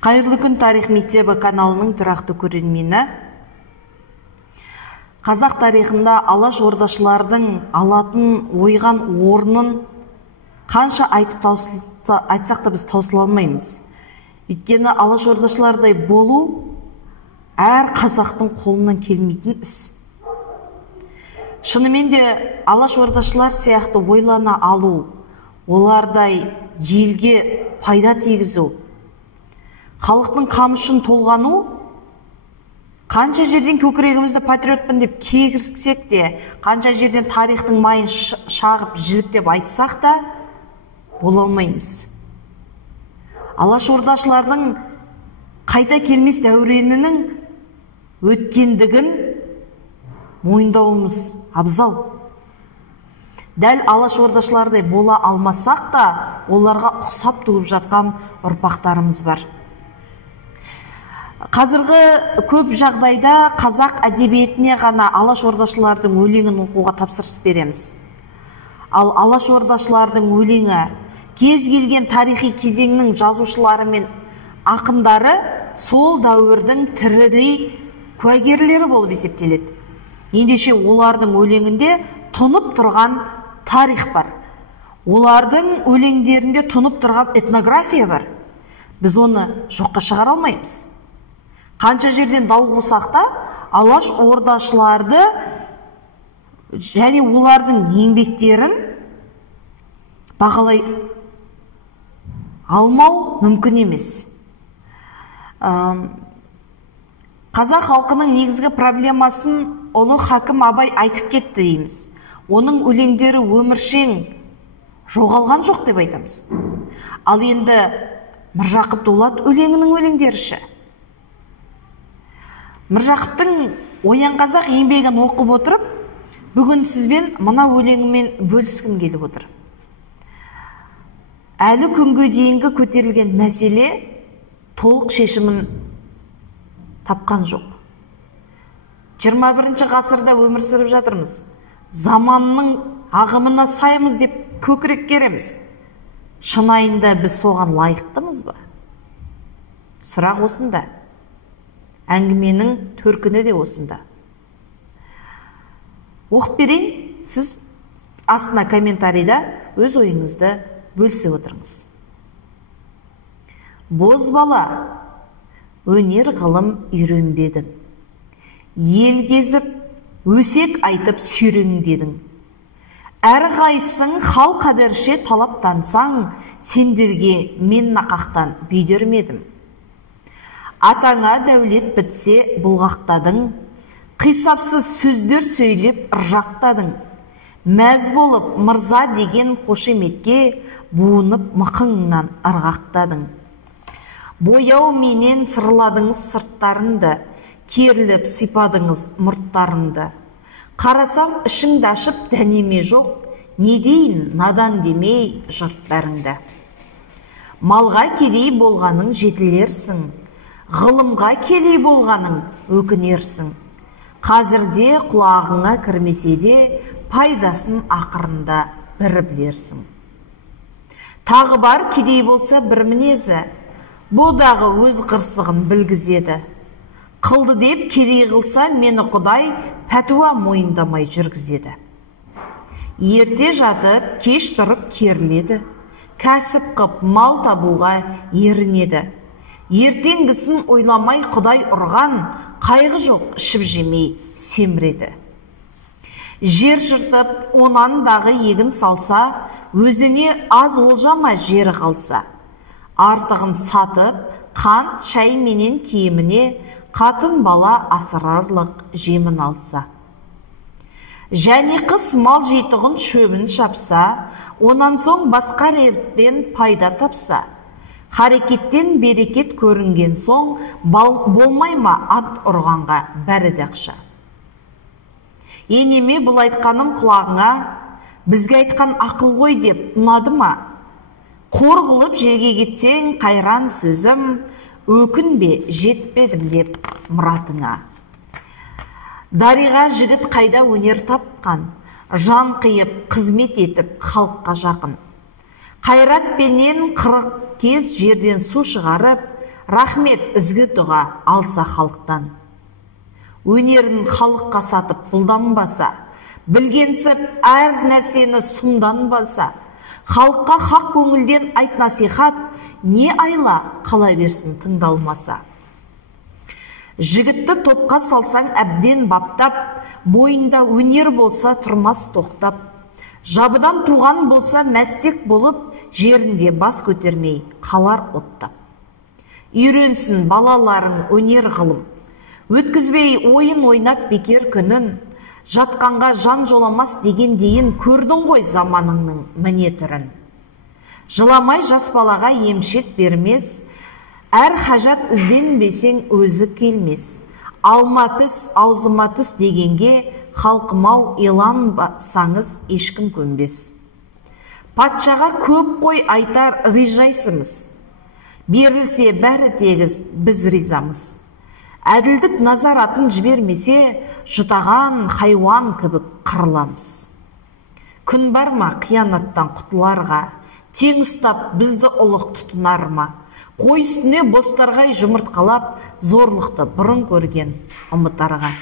Қайырлы күн, Тарих мектебі каналының тұрақты көрермені. Қазақ тарихында Алаш ордашылардың алатын ойған орнын қанша айтсақ та біз таусыла алмаймыз. Өйткені Алаш ордашылардай болу әр қазақтың қолынан келмейтін іс. Шынымен де Алаш ордашылар сияқты ойлана алу, олардай елге пайда тигізу, халықтың қамышын толғану, қанша жерден көкірегімізді патриотпын деп кегірсек те, қанша жерден тарихтың майын шағып жіліктеп айтсақ та, бола алмаймыз. Алаш ордашылардың қайта келмес дәуренінің өткендігін мойындауымыз абзал. Дәл Алаш ордашылардай бола алмасақ та, оларға ұқсап туып жатқан ұрпақтарымыз бар. Қазіргі көп жағдайда қазақ әдебиетіне ғана Алаш ордашылардың өлеңін оқуға тапсырыс береміз. Ал Алаш ордашылардың өлеңі кез келген тарихи кезеңнің жазушылары мен ақындары сол дәуірдің тірілей куәгерлері болып есептеледі. Ендеше олардың өлеңінде тұнып тұрған тарих бар. Олардың өлеңдерінде тұнып тұрған этнография бар. Біз оны жоққа шығара алмаймыз. Қанша жерден дау болсақ та, Алаш ордашыларды және олардың еңбектерін бағалай алмау мүмкін емес. Қазақ халқының негізгі проблемасын ұлы хакім Абай айтып кетті дейміз. Оның өлеңдері өміршең, жоғалған жоқ деп айтамыз. Ал енді Міржақып Дулат өлеңінің өлеңдеріші. Міржақыптың Оян қазақ еңбегін оқып отырып, бүгін сізбен мына өлеңімен бөліскім келіп отыр. Әлі күнге дейінгі көтерілген мәселе толық шешімін тапқан жоқ. 21 ғасырда өмір сүріп жатырмыз. Заманның ағымына саймыз деп көкірек кереміз. Шынайында біз соған лайықтымыз ба? Сұрақ осында. Әңгіменің төркіні де осында. Оқып берейін, сіз астына комментарийда өз ойыңызды бөлісе отырыңыз. Бозбала, өнер ғылым үйренбедің. Ел кезіп, өсек айтып сүйреңдедің. Әрқайсың хал қадерше талаптансаң, сендерге мен нақақтан бүйдермедім. Атаңа дәулет бітсе бұлғақтадың, қисапсыз сөздер сөйлеп ыржақтадың. Мәз болып мырза деген қошеметке буынып мықыңнан ырғақтадың. Бояу менен сырладыңыз сырттарыңды, керіліп сипадыңыз мұрттарыңды. Қарасам ішіңді ашып дәнеме жоқ, не дейін надан демей жұрт бәріңді. Малға кедей болғаның жетілерсің, ғылымға кедей болғаның өкінерсің. Қазірде құлағыңа кірмесе де, пайдасын ақырында бір білерсің. Тағы бар кедей болса бір мінезі, бұдағы өз қырсығын білгізеді. Қылды деп кедей қылса, мені Құдай пәтуа мойындамай жүргізеді. Ерте жатып, кеш тұрып керіледі, кәсіп қып мал табуға ерінеді. Ертеңгісін ойламай Құдай ұрған, қайғы жоқ ішіп жемей семіреді. Жер жыртып, онан дағы егін салса, өзіне аз олжама жері қалса. Артығын сатып, қант шай менен киіміне, қатын бала асырарлық жемін алса. Және қыс мал жейтұғын шөбін шапса, онан соң басқа ретпен пайда тапса. Харекеттен берекет көрінген соң, болмай ма ат ұрғанға бәрі де ақша. Енеме бұл айтқаным құлағыңа, бізге айтқан ақыл ғой деп ұнады ма? Қор қылып жерге кетсең қайран сөзім, өкінбе жетпедім деп мұратыңа. Дариға жігіт қайда өнер тапқан, жан қиып қызмет етіп халыққа жақын. Қайратпенен 40 кез жерден су шығарып, Рахмет ізгі дұға алса халықтан. Өнерін халыққа сатып бұлданбаса, білгенсіп әр нәрсені сұмданбаса, халыққа хақ көңілден айт насихат, не айла қала берсін тыңдалмаса. Жігітті топқа салсаң әбден баптап, бойында өнер болса тұрмас тоқтап, жабыдан туған болса мәстек болып, жерінде бас көтермей қалар оттап. Үйренсін балаларың өнер ғылым, өткізбей ойын ойнап бекер күнін, жатқанға жан жоламас деген дейін көрдің ғой заманыңның міне түрін. Жыламай жас балаға емшек бермес, әр хажат ізденбесең өзі келмес. Алма піс, аузыма түс дегенге, халқымау иланбасаңыз ешкім көнбес. Патшаға көп қой айтар ризайсымыз, берілсе бәрі тегіз біз ризамыз. Әділдік назаратын жібермесе, жұтаған хайуан кібік қырыламыз. Күн бар ма қиянаттан құтыларға, тең ұстап бізді ұлық тұтынар ма? Қой үстіне бостарғай жұмыртқалап, зорлықты бұрын көрген ұмытарға.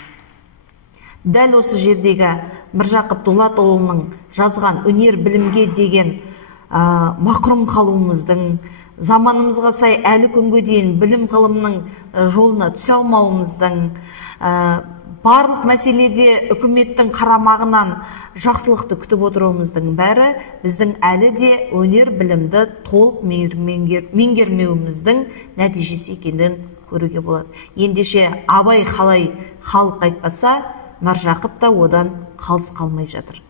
Дәл осы жердегі Міржақып Дулатұлының жазған өнер білімге деген мақрұм қалуымыздың, заманымызға сай әлі күнге дейін білім ғылымның жолына түсе алмауымыздың, барлық мәселеде үкіметтің қарамағынан жақсылықты күтіп отыруымыздың бәрі біздің әлі де өнер білімді толық меңгермеуіміздің нәтижесі екенін көруге болады. Ендеше Абай қалай халық айтпаса, Міржақып та одан қалыс қалмай жатыр.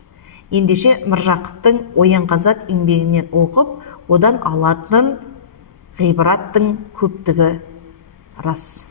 Ендеше Міржақыптың Оянғазат еңбегінен оқып, одан алатын ғибраттың көптігі рас.